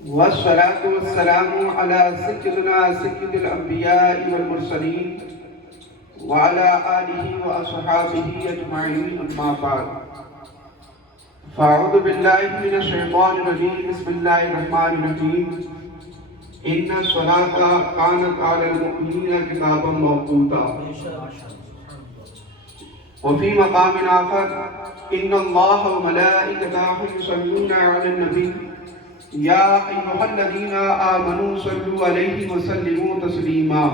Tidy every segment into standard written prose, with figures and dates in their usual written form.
والصلاة والسلام على سيدنا سيد الأنبياء والمرسلين وعلى آله وأصحابه أجمعين أما بعد فأعوذ بالله من الشيطان الرجيم بسم الله الرحمن الرحيم إن الصلاة كانت على المؤمنين كتابا موقوتا وفي مقام آخر إن الله وملائكته يصلون على النبي يا أيها الذين آمنوا صلوا عليه وسلموا تسليما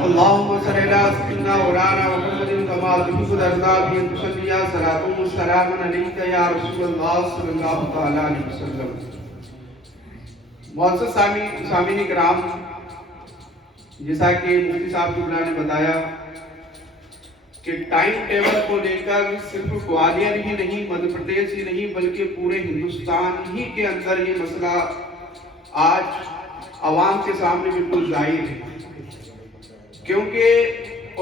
اللهم صل على سيدنا مولانا محمد كما تحب وترضى بأن تصلي صلاة وسلام عليك يا رسول الله صلی اللہ تعالی علیہ وسلم۔ معزز سامعین کرام، جیسا کہ مفتی صاحب نے بتایا کہ ٹائم ٹیبل کو لے کر صرف گوالیار ہی نہیں، مدھیہ پردیش ہی نہیں، بلکہ پورے ہندوستان ہی کے اندر یہ مسئلہ آج عوام کے سامنے بالکل ظاہر ہے، کیونکہ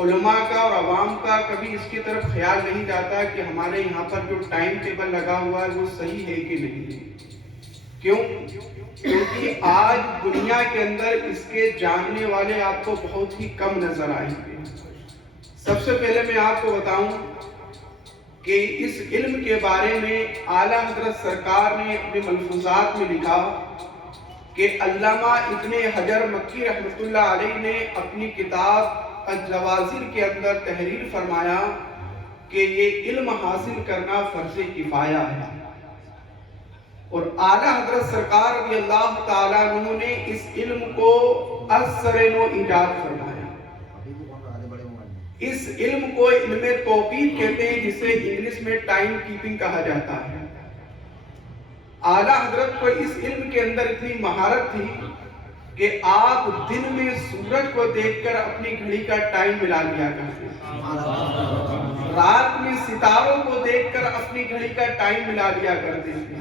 علماء کا اور عوام کا کبھی اس کی طرف خیال نہیں جاتا کہ ہمارے یہاں پر جو ٹائم ٹیبل لگا ہوا ہے وہ صحیح ہے کہ نہیں ہے۔ کیوں؟ کیونکہ آج دنیا کے اندر اس کے جاننے والے آپ کو بہت ہی کم نظر آئیں گے۔ سب سے پہلے میں آپ کو بتاؤں کہ اس علم کے بارے میں اعلیٰ حضرت سرکار نے اپنے ملفوظات میں لکھا کہ علامہ ابن حجر مکی رحمۃ اللہ علیہ نے اپنی کتاب الجواظر کے اندر تحریر فرمایا کہ یہ علم حاصل کرنا فرض کفایہ ہے، اور اعلیٰ حضرت سرکار رضی اللہ تعالیٰ عنہ نے اس علم کو اثر نو ایجاد فرمایا۔ اس علم کو علم توقیت کہتے ہیں، جسے انگلش میں ٹائم کیپنگ کہا جاتا ہے۔ اعلیٰ حضرت کو اس علم کے اندر اتنی مہارت تھی کہ آپ دن میں سورج کو دیکھ کر اپنی گھڑی کا ٹائم ملا لیا کرتے تھے، رات میں ستاروں کو دیکھ کر اپنی گھڑی کا ٹائم ملا لیا کرتے تھے۔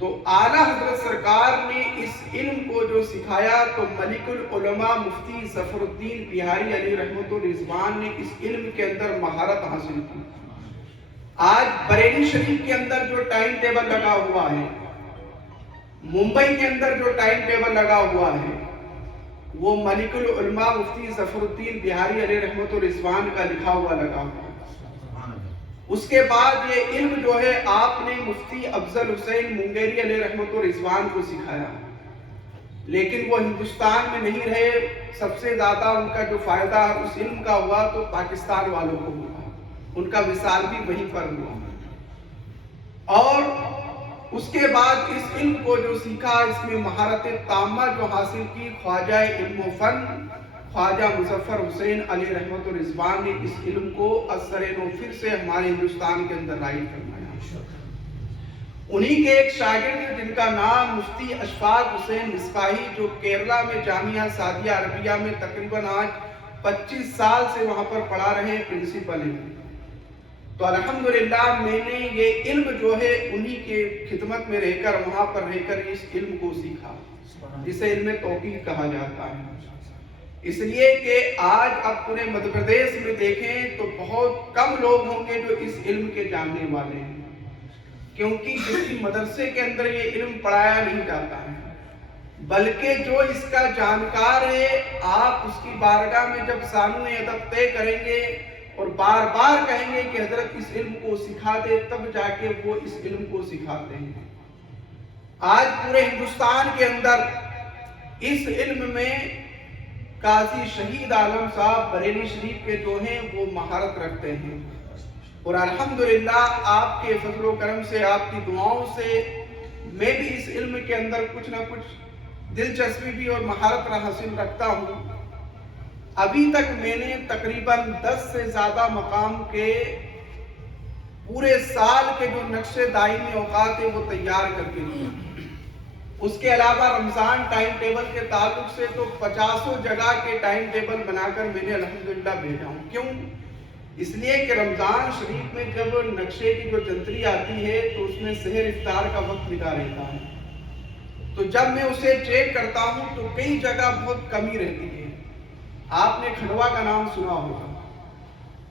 تو اعلیٰ حضرت سرکار نے اس علم کو جو سکھایا تو ملک العلماء مفتی ظفر الدین بہاری علیہ رحمۃ الرضوان نے اس علم کے اندر مہارت حاصل کی۔ آج بریلی شریف کے اندر جو ٹائم ٹیبل لگا ہوا ہے، ممبئی کے اندر جو ٹائم ٹیبل لگا ہوا ہے، وہ ملک العلماء مفتی ظفر الدین بہاری علیہ رحمۃ الرضوان کا لکھا ہوا لگا ہوا ہے۔ اس کے بعد یہ علم جو ہے آپ نے مفتی افضل حسین منگیری علیہ رحمۃ الرضوان کو سکھایا، لیکن وہ ہندوستان میں نہیں رہے۔ سب سے زیادہ ان کا جو فائدہ اس علم کا ہوا تو پاکستان والوں کو ہوا، ان کا وصال بھی وہیں پر ہوا۔ اور اس کے بعد اس علم کو جو سیکھا، اس میں مہارت تامہ جو حاصل کی، خواجہ علم و فن خواجہ مظفر حسین علیہ رحمۃ الرضوان نے اس علم کو اثر نو پھر سے ہمارے ہندوستان کے اندر رائج فرمایا۔ انہی کے ایک شاگرد جن کا نام مفتی اشفاق حسین مصباحی، جو کیرلا میں جامعہ سعدیہ عربیہ میں تقریباً آج 25 سال سے وہاں پر پڑھا رہے ہیں، پرنسپل ہیں۔ تو الحمدللہ میں نے یہ علم جو ہے انہی کے خدمت میں رہ کر، وہاں پر رہ کر اس علم کو سیکھا، جسے علم توقیت کہا جاتا ہے۔ اس لیے کہ آج اب پورے مدھیہ پردیش میں دیکھیں تو بہت کم لوگ ہوں گے جو اس علم کے جاننے والے ہیں، کیونکہ کسی مدرسے کے اندر یہ علم پڑھایا نہیں جاتا ہے، بلکہ جو اس کا جانکار ہے، آپ اس کی بارگاہ میں جب ثانوی ادب طے کریں گے اور بار بار کہیں گے کہ حضرت اس علم کو سکھا دے، تب جا کے وہ اس علم کو سکھاتے ہیں۔ آج پورے ہندوستان کے اندر اس علم میں قاضی شہید عالم صاحب بریلی شریف کے جو ہیں وہ مہارت رکھتے ہیں، اور الحمدللہ آپ کے فضل و کرم سے، آپ کی دعاؤں سے میں بھی اس علم کے اندر کچھ نہ کچھ دلچسپی بھی اور مہارت حاصل رکھتا ہوں۔ ابھی تک میں نے تقریباً 10 سے زیادہ مقام کے پورے سال کے جو نقشے دائمی اوقات ہیں وہ تیار کر کے لیے۔ اس کے علاوہ رمضان ٹائم ٹیبل کے تعلق سے تو 50 جگہ کے ٹائم ٹیبل بنا کر میں نے الحمدللہ بھیجا ہوں۔ کیوں؟ اس لیے کہ رمضان شریف میں جب نقشے کی جو جنتری آتی ہے تو اس میں سحر افطار کا وقت لکھا رہتا ہے، تو جب میں اسے چیک کرتا ہوں تو کئی جگہ بہت کمی رہتی ہے۔ آپ نے کھنڈوا کا نام سنا ہوگا،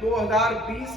2020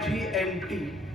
GMT।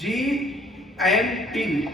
GMT।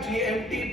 GMT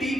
T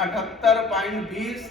78.20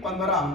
15।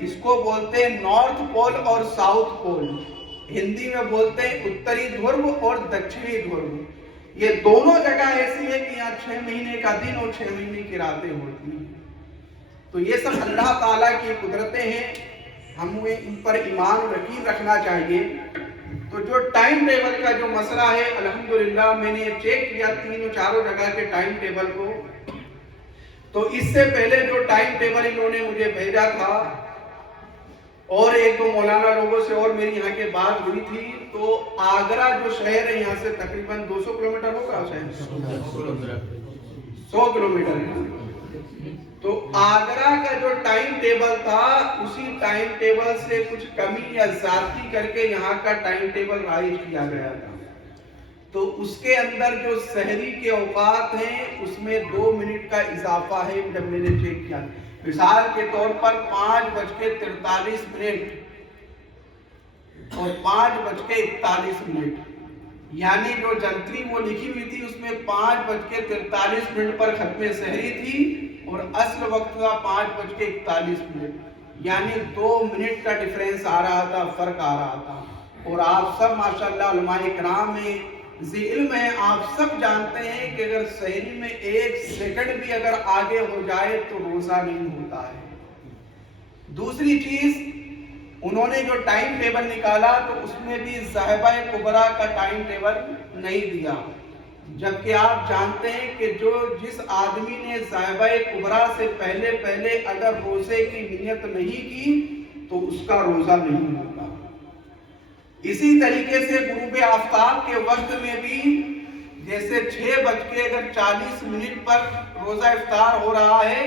اس کو بولتے ہیں نارتھ پول اور ساؤتھ پول، ہندی میں بولتے ہیں اتری دھرو اور دکشنی دھرو۔ یہ دونوں جگہ ایسی ہے کہ یہاں 6 مہینے کا دن اور 6 مہینے کی راتیں ہوتی ہیں۔ تو یہ سب اللہ تعالیٰ کی قدرتیں ہیں، ہمیں ان پر ایمان و یقین رکھنا چاہیے۔ تو جو ٹائم ٹیبل کا جو مسئلہ ہے، الحمدللہ میں نے چیک کیا تینوں چاروں جگہ کے ٹائم ٹیبل کو، تو اس سے پہلے جو ٹائم ٹیبل انہوں نے مجھے بھیجا تھا اور ایک دو مولانا لوگوں سے اور میری یہاں کے بات ہوئی تھی، تو آگرہ جو شہر ہے یہاں سے تقریباً 200 کلومیٹر ہوگا، 100 کلومیٹر ہے۔ تو آگرہ کا جو ٹائم ٹیبل تھا اسی ٹائم ٹیبل سے کچھ کمی یا زیادتی کر کے یہاں کا ٹائم ٹیبل رائج کیا گیا تھا۔ تو اس کے اندر جو سحری کے اوقات ہیں اس میں 2 منٹ کا اضافہ ہے۔ جب میں نے چیک کیا، مثال کے طور پر 5:43 اور 5:41، یعنی جو جنتری وہ لکھی ہوئی تھی اس میں 5:43 پر ختم سحری تھی اور اصل وقت تھا 5:41، یعنی 2 منٹ کا ڈیفرنس آ رہا تھا، فرق آ رہا تھا۔ اور آپ سب ماشاءاللہ علماء کرام ہیں، ذی علم ہے، آپ سب جانتے ہیں کہ اگر سحری میں 1 سیکنڈ بھی اگر آگے ہو جائے تو روزہ نہیں ہوتا ہے۔ دوسری چیز، انہوں نے جو ٹائم ٹیبل نکالا تو اس میں بھی ذائبہ کبریٰ کا ٹائم ٹیبل نہیں دیا، جبکہ آپ جانتے ہیں کہ جس آدمی نے ذائبہ کبریٰ سے پہلے اگر روزے کی نیت نہیں کی تو اس کا روزہ نہیں ہوتا۔ اسی طریقے سے غروب آفتاب کے وقت میں بھی جیسے 6:40 پر روزہ افطار ہو رہا ہے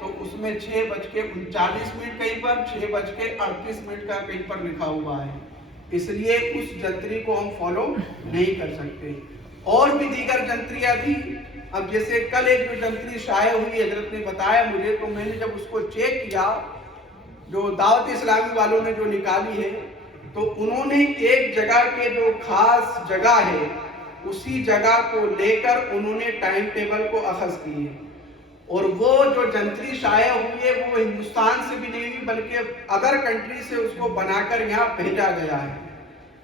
تو اس میں 6:39 کہیں پر، 6:38 کا کہیں پر لکھا ہوا ہے، اس لیے اس جنتری کو ہم فالو نہیں کر سکتے۔ اور بھی دیگر جنتریاں تھی، اب جیسے کل ایک جو جنتری شائع ہوئی حضرت نے بتایا مجھے، تو میں نے جب اس کو چیک کیا، جو دعوت اسلامی والوں نے جو نکالی ہے، تو انہوں نے ایک جگہ کے جو خاص جگہ ہے اسی جگہ کو لے کر انہوں نے ٹائم ٹیبل کو اخذ کی ہے، اور وہ جو جنتری شائع ہوئی ہے وہ ہندوستان سے بھی نہیں ہوئی بلکہ ادر کنٹری سے اس کو بنا کر یہاں بھیجا گیا ہے،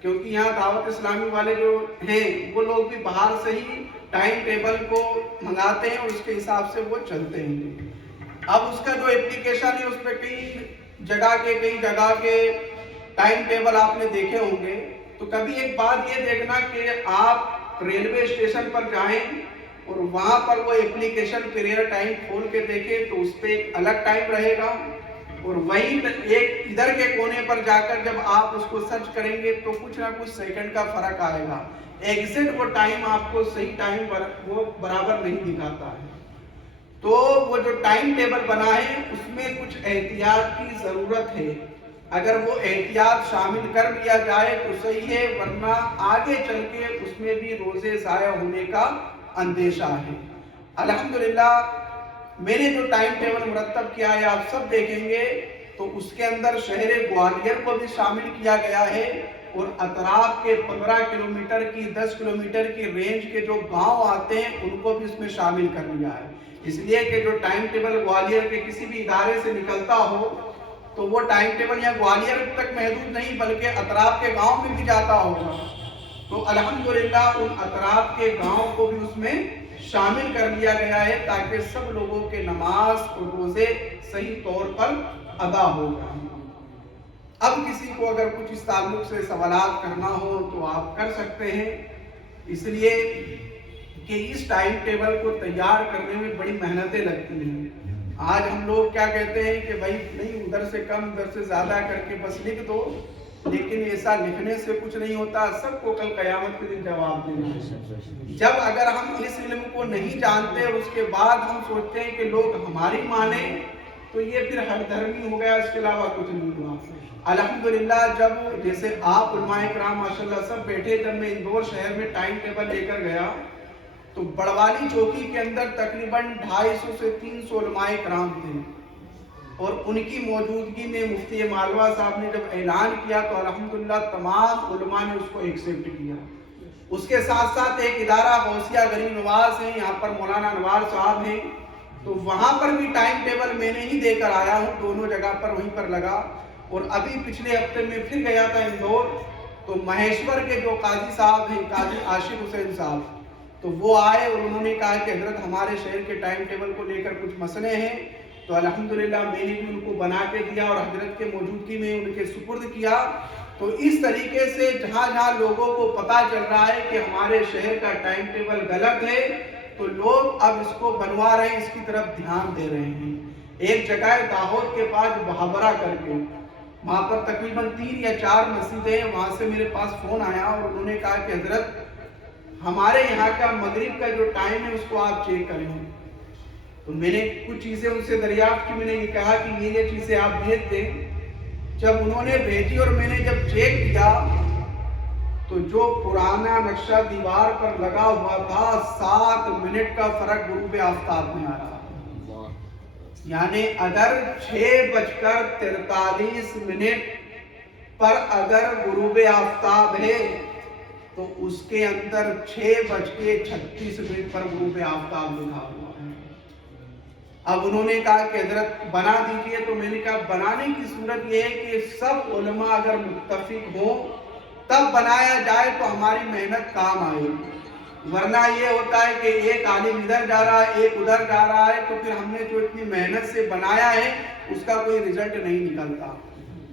کیونکہ یہاں دعوت اسلامی والے جو ہیں وہ لوگ بھی باہر سے ہی ٹائم ٹیبل کو منگاتے ہیں اور اس کے حساب سے وہ چلتے ہیں۔ اب اس کا جو اپلیکیشن ہے اس پہ کئی جگہ کے ٹائم ٹیبل آپ نے دیکھے ہوں گے، تو کبھی ایک بات یہ دیکھنا کہ آپ ریلوے اسٹیشن پر جائیں اور وہاں پر وہ اپلیکیشن پیریڈ ٹائم کھول کے دیکھیں تو اس پہ ایک الگ ٹائم رہے گا، اور وہیں ایک ادھر کے کونے پر جا کر جب آپ اس کو سرچ کریں گے تو کچھ نہ کچھ سیکنڈ کا فرق آئے گا، ایگزیکٹ وہ ٹائم آپ کو صحیح ٹائم پر وہ برابر نہیں دکھاتا ہے۔ تو وہ جو ٹائم ٹیبل بنا ہے اس میں کچھ احتیاط کی ضرورت ہے، اگر وہ احتیاط شامل کر لیا جائے تو صحیح ہے، ورنہ آگے چل کے اس میں بھی روزے ضائع ہونے کا اندیشہ ہے۔ الحمدللہ میں نے جو ٹائم ٹیبل مرتب کیا ہے آپ سب دیکھیں گے تو اس کے اندر شہر گوالیر کو بھی شامل کیا گیا ہے، اور اطراف کے 15 کلومیٹر کی 10 کلومیٹر کی رینج کے جو گاؤں آتے ہیں ان کو بھی اس میں شامل کر لیا ہے، اس لیے کہ جو ٹائم ٹیبل گوالیر کے کسی بھی ادارے سے نکلتا ہو تو وہ ٹائم ٹیبل یا گوالیر تک محدود نہیں بلکہ اطراف کے گاؤں میں بھی جاتا ہوگا، تو الحمدللہ ان اطراف کے گاؤں کو بھی اس میں شامل کر لیا گیا ہے تاکہ سب لوگوں کے نماز اور روزے صحیح طور پر ادا ہو جائیں۔ اب کسی کو اگر کچھ اس تعلق سے سوالات کرنا ہو تو آپ کر سکتے ہیں، اس لیے کہ اس ٹائم ٹیبل کو تیار کرنے میں بڑی محنتیں لگتی ہیں۔ آج ہم لوگ کیا کہتے ہیں کہ بھائی نہیں، ادھر سے کم ادھر سے زیادہ کر کے بس لکھ دو، لیکن ایسا لکھنے سے کچھ نہیں ہوتا، سب کو کل قیامت کے دن جواب دینا ہے۔ جب اگر ہم اس علم کو نہیں جانتے اور اس کے بعد ہم سوچتے ہیں کہ لوگ ہماری مانیں تو یہ پھر ہر دھرمی ہو گیا، اس کے علاوہ کچھ نہیں ہوا۔ الحمدللہ جب جیسے آپ علماء کرام ماشاءاللہ سب بیٹھے، جب میں اندور شہر میں ٹائم ٹیبل لے کر گیا تو بڑوالی چوکی کے اندر تقریباً 250 سے 300 علماء کرام تھے، اور ان کی موجودگی میں مفتی مالوہ صاحب نے جب اعلان کیا تو الحمدللہ تمام علماء نے اس کو ایکسیپٹ کیا۔ اس کے ساتھ ساتھ ایک ادارہ غوثیہ غریب نواز ہے، یہاں پر مولانا انوار صاحب ہیں، تو وہاں پر بھی ٹائم ٹیبل میں نے ہی دے کر آیا ہوں، دونوں جگہ پر وہیں پر لگا۔ اور ابھی پچھلے ہفتے میں پھر گیا تھا اندور، تو مہیشور کے جو قاضی صاحب ہیں، قاضی عاشق حسین صاحب، تو وہ آئے اور انہوں نے کہا کہ حضرت ہمارے شہر کے ٹائم ٹیبل کو لے کر کچھ مسئلے ہیں، تو الحمدللہ میں نے بھی ان کو بنا کے دیا اور حضرت کے موجودگی میں ان کے سپرد کیا۔ تو اس طریقے سے جہاں جہاں لوگوں کو پتا چل رہا ہے کہ ہمارے شہر کا ٹائم ٹیبل غلط ہے، تو لوگ اب اس کو بنوا رہے ہیں، اس کی طرف دھیان دے رہے ہیں۔ ایک جگہ ہے داہود کے پاس بہابرہ کر کے، وہاں پر تقریباً 3 یا 4 مسجدیں ہیں، وہاں سے میرے پاس فون آیا اور انہوں نے کہا کہ حضرت ہمارے یہاں کا مغرب کا جو ٹائم ہے اس کو آپ چیک کریں۔ تو میں نے کچھ چیزیں ان سے دریافت کی، میں نے یہ کہا کہ یہ چیزیں آپ بھیج دیں۔ جب انہوں نے بھیجی اور میں نے جب چیک کیا تو جو پرانا نقشہ دیوار پر لگا ہوا تھا 7 منٹ کا فرق غروب آفتاب میں آ رہا، یعنی اگر 6:43 پر اگر غروب آفتاب ہے تو اس کے اندر 6:36 پر غروب آفتاب لکھا ہوا ہے۔ اب انہوں نے کہا کہ حضرت بنا دیجئے، تو میں نے کہا بنانے کی صورت یہ ہے کہ سب علماء اگر متفق ہوں تب بنایا جائے تو ہماری محنت کام آئے گی، ورنہ یہ ہوتا ہے کہ ایک عالم ادھر جا رہا ہے ایک ادھر جا رہا ہے، تو پھر ہم نے جو اتنی محنت سے بنایا ہے اس کا کوئی رزلٹ نہیں نکلتا۔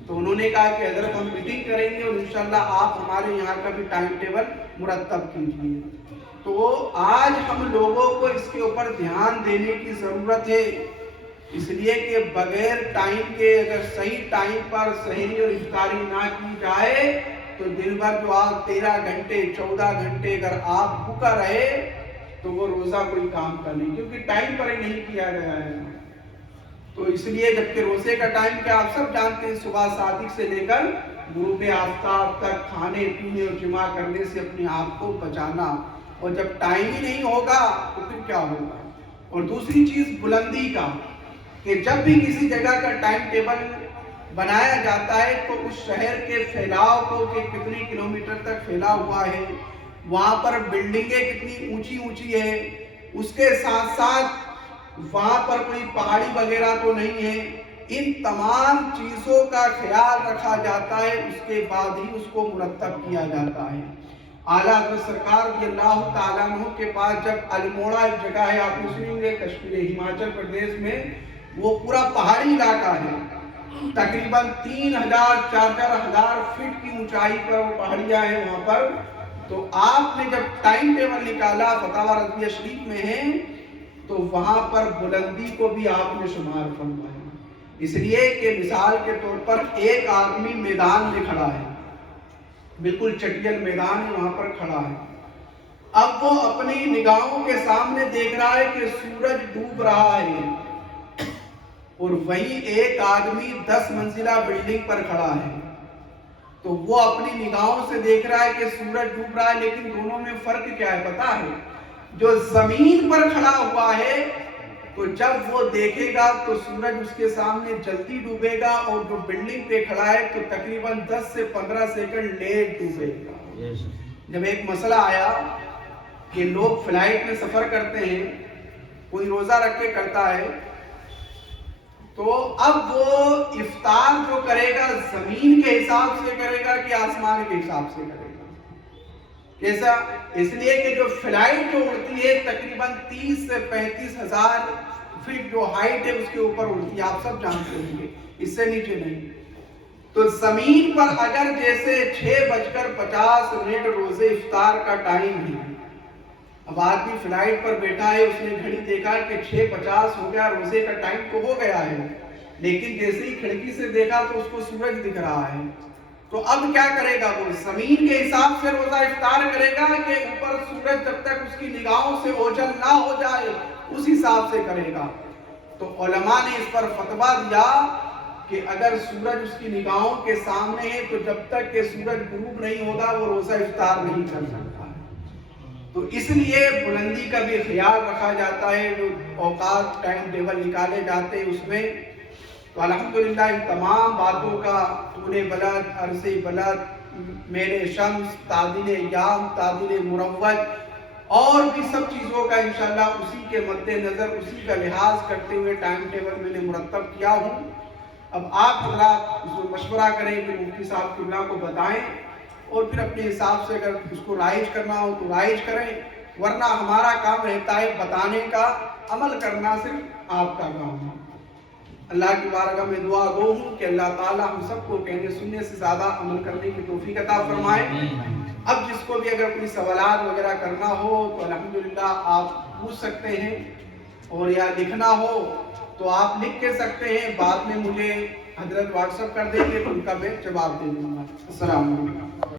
تو انہوں نے کہا کہ حضرت ہم میٹنگ کریں گے اور انشاءاللہ آپ ہمارے یہاں کا بھی ٹائم ٹیبل مرتب کیجیے۔ تو آج ہم لوگوں کو اس کے اوپر دھیان دینے کی ضرورت ہے، اس لیے کہ بغیر ٹائم کے اگر صحیح ٹائم پر سحری اور افطاری نہ کی جائے تو دن بھر جو آپ 13 گھنٹے 14 گھنٹے اگر آپ بھوکا رہے تو وہ روزہ کوئی کام کا نہیں، کیونکہ ٹائم پر ہی نہیں کیا گیا ہے۔ تو اس لیے جبکہ روزے کا ٹائم کیا آپ سب جانتے ہیں، صبح صادق سے لے کر غروب آفتاب تک کھانے پینے اور جماع کرنے سے اپنے آپ کو بچانا، اور جب ٹائم ہی نہیں ہوگا تو پھر کیا ہوگا۔ اور دوسری چیز بلندی کا، کہ جب بھی کسی جگہ کا ٹائم ٹیبل بنایا جاتا ہے تو اس شہر کے پھیلاؤ کو کہ کتنے کلومیٹر تک پھیلا ہوا ہے، وہاں پر بلڈنگیں کتنی اونچی اونچی ہے، اس کے ساتھ ساتھ وہاں پر کوئی پہاڑی وغیرہ تو نہیں ہے، ان تمام چیزوں کا خیال رکھا جاتا ہے، اس کے بعد ہی اس کو مرتب کیا جاتا ہے۔ اعلیٰ حضرت سرکار رضی اللہ تعالیٰ عنہ کے پاس جب الموڑا ایک جگہ ہے، آپ نے سنی ہوگی کشمیر ہماچل پردیش میں، وہ پورا پہاڑی علاقہ ہے، تقریباً 3000-4000 فٹ کی اونچائی پر وہ پہاڑیاں ہیں وہاں پر۔ تو آپ نے جب ٹائم ٹیبل نکالا فتاوی رضویہ شریف میں ہے تو وہاں پر بلندی کو بھی آپ نے شمار فرمایا، اس لیے کہ مثال کے طور پر ایک آدمی میدان میں کھڑا ہے، بالکل چٹیل میدان ہے، وہاں پر کھڑا ہے، اب وہ اپنی نگاہوں کے سامنے دیکھ رہا ہے کہ سورج ڈوب رہا ہے، اور وہیں ایک آدمی 10 منزلہ بلڈنگ پر کھڑا ہے، تو وہ اپنی نگاہوں سے دیکھ رہا ہے کہ سورج ڈوب رہا ہے، لیکن دونوں میں فرق کیا ہے پتا ہے؟ جو زمین پر کھڑا ہوا ہے تو جب وہ دیکھے گا تو سورج اس کے سامنے جلدی ڈوبے گا، اور جو بلڈنگ پہ کھڑا ہے تو تقریباً 10 سے 15 سیکنڈ لیٹ ڈوبے گا۔ جب ایک مسئلہ آیا کہ لوگ فلائٹ میں سفر کرتے ہیں، کوئی روزہ رکھ کے کرتا ہے، تو اب وہ افطار جو کرے گا زمین کے حساب سے کرے گا کہ آسمان کے حساب سے کرے گا؟ کیسا؟ اس لیے کہ جو فلائٹ جو اڑتی ہے تقریباً 30 سے 35 ہزار فٹ جو ہائٹ ہے اس کے اوپر اڑتی ہے، آپ سب جانتے ہوں گے، اس سے نیچے نہیں۔ تو زمین پر اگر جیسے 6:50 روزے افطار کا ٹائم ہے، اب آدمی فلائٹ پر بیٹھا ہے، اس نے گھڑی دیکھا کہ 6:50 ہو گیا، روزے کا ٹائم تو ہو گیا ہے، لیکن جیسے ہی کھڑکی سے دیکھا تو اس کو سورج دکھ رہا ہے، تو اب کیا کرے گا؟ وہ زمین کے حساب سے روزہ افطار کرے گا کہ اوپر سورج جب تک اس کی نگاہوں سے اوجھل نہ ہو جائے اس حساب سے کرے گا؟ تو علماء نے اس پر فتویٰ دیا کہ اگر سورج اس کی نگاہوں کے سامنے ہے تو جب تک کہ سورج غروب نہیں ہوگا وہ روزہ افطار نہیں کر سکتا ہے۔ تو اس لیے بلندی کا بھی خیال رکھا جاتا ہے، جو اوقات ٹائم ٹیبل نکالے جاتے ہیں اس میں۔ تو الحمدللہ ان تمام باتوں کا طول بلد، عرض بلد، میل شمس، تعدیل ایام، تعدیل مروج، اور بھی سب چیزوں کا انشاءاللہ اسی کے مد نظر اسی کا لحاظ کرتے ہوئے ٹائم ٹیبل میں نے مرتب کیا ہوں۔ اب آپ حضرات اس میں مشورہ کریں کہ مفتی صاحب قبلہ کو بتائیں اور پھر اپنے حساب سے اگر اس کو رائج کرنا ہو تو رائج کریں، ورنہ ہمارا کام رہتا ہے بتانے کا، عمل کرنا صرف آپ کا کام ہے۔ اللہ کی بارگاہ میں دعا گو ہوں کہ اللہ تعالی ہم سب کو کہنے سننے سے زیادہ عمل کرنے کی توفیق عطا فرمائے۔ اب جس کو بھی اگر کوئی سوالات وغیرہ کرنا ہو تو الحمدللہ آپ پوچھ سکتے ہیں، اور یا لکھنا ہو تو آپ لکھ کے سکتے ہیں، بعد میں مجھے حضرت واٹس ایپ کر دیں گے تو ان کا میں جواب دے دوں گا۔ السلام علیکم۔